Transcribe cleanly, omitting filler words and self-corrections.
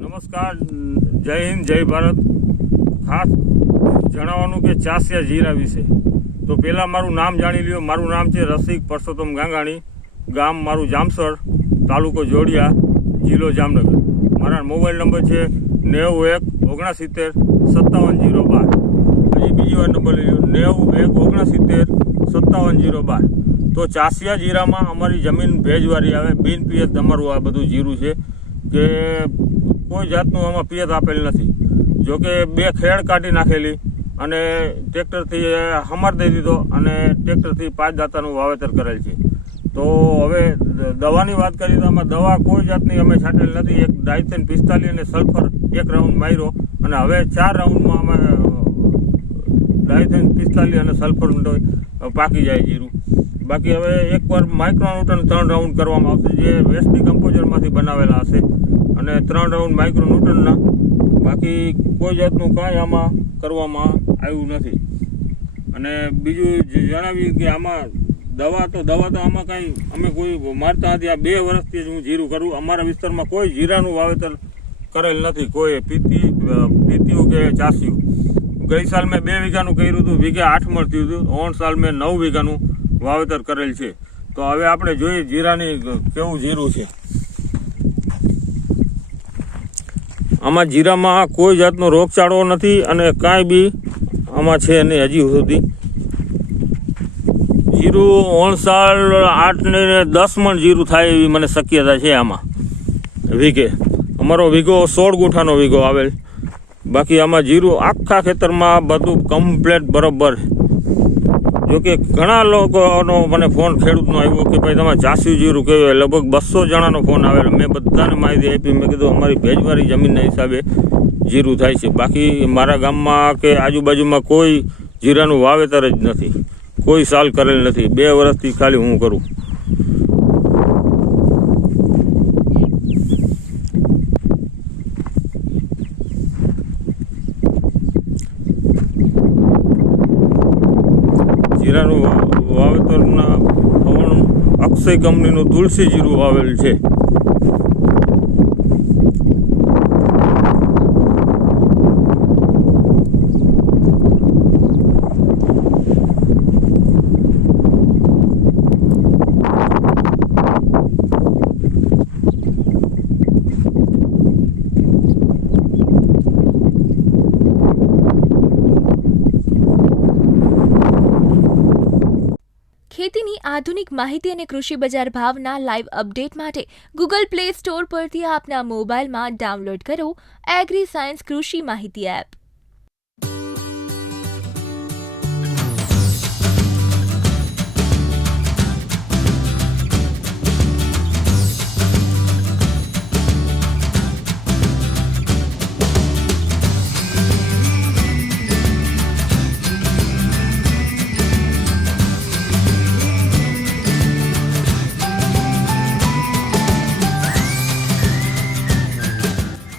નમસ્કાર, જય હિન્દ, જય ભારત. ખાસ જણાવવાનું કે ચાસિયા જીરા વિશે. તો પહેલાં મારું નામ જાણી લ્યો. મારું નામ છે રસિક પરસોત્તમ ગાંગાણી. ગામ મારું જામસર, તાલુકો જોડિયા, જિલ્લો જામનગર. મારા મોબાઈલ નંબર છે 91 69 57 012. હજી બીજી વાર નંબર લઈ લો, 91 69 57 012. તો ચાસિયા જીરામાં અમારી જમીન ભેજવાળી આવે, બિન પિયત અમારું આ બધું જીરું છે કે કોઈ જાતનું આમાં પિયત આપેલ નથી. જોકે 2 ખેડ કાઢી નાખેલી અને ટ્રેક્ટરથી હમાર દઈ દીધો અને ટ્રેક્ટરથી 5 દાંતાનું વાવેતર કરેલ છે. તો હવે દવાની વાત કરીએ તો આમાં દવા કોઈ જાતની અમે છાંટેલ નથી. એક ડાયથેન 45 અને સલ્ફર 1 રાઉન્ડ માર્યો અને હવે 4 રાઉન્ડમાં અમે ડાયથેન 45 અને સલ્ફર પાકી જાય જીરું. બાકી હવે એકવાર માઇક્રોન્યુટન 3 રાઉન્ડ કરવામાં આવશે, જે વેસ્ટ ડિકમ્પોઝરમાંથી બનાવેલા હશે, અને 3 રાઉન્ડ માઇક્રોન્યુટનના. બાકી કોઈ જાતનું કાંઈ આમાં કરવામાં આવ્યું નથી. અને બીજું જણાવ્યું કે આમાં દવા તો આમાં કાંઈ અમે કોઈ મારતા નથી. આ 2 વર્ષથી જ હું જીરું કરું. અમારા વિસ્તારમાં કોઈ જીરાનું વાવેતર કરેલ નથી, કોઈ પીતીયું કે ચાસ્યું. ગઈ સાલ મેં 2 વીઘાનું કર્યું હતું, વીઘા 8 મણ થયું હતું. ઓણ સાલ મેં 9 વીઘાનું વાવેતર કરેલ છે. તો હવે આપણે જોઈએ જીરાની કેવું જીરું છે. આમાં જીરામાં કોઈ જાતનો રોગચાળો નથી અને કાંઈ બી આમાં છે નહીં હજી સુધી. જીરું ઓણસાલ 8 ને 10 મણ જીરું થાય એવી મને શક્યતા છે આમાં વીઘે. અમારો વીઘો 16 ગુંઠાનો વીઘો આવેલ. બાકી આમાં જીરું આખા ખેતરમાં બધું કમ્પ્લેટ બરાબર. જોકે ઘણા લોકોનો મને ફોન ખેડૂતનો આવ્યો કે ભાઈ તમારે ચાસ્યું જીરું કહેવાય. લગભગ 200 જણાનો ફોન આવેલો. મેં બધાને માહિતી આપી. મેં કીધું અમારી ભેજવાળી જમીનના હિસાબે જીરું થાય છે. બાકી મારા ગામમાં કે આજુબાજુમાં કોઈ જીરાનું વાવેતર જ નથી, કોઈ સાલ કરેલ નથી. 2 વર્ષથી ખાલી હું કરું. જીરાનું વાવેતરના અક્ષય કંપનીનું તુલસી જીરું વાવેલ છે. ખેતીની આધુનિક માહિતી અને કૃષિ બજાર ભાવના લાઈવ અપડેટ માટે ગૂગલ પ્લે સ્ટોર પરથી આપના મોબાઈલમાં ડાઉનલોડ કરો એગ્રી સાયન્સ કૃષિ માહિતી એપ.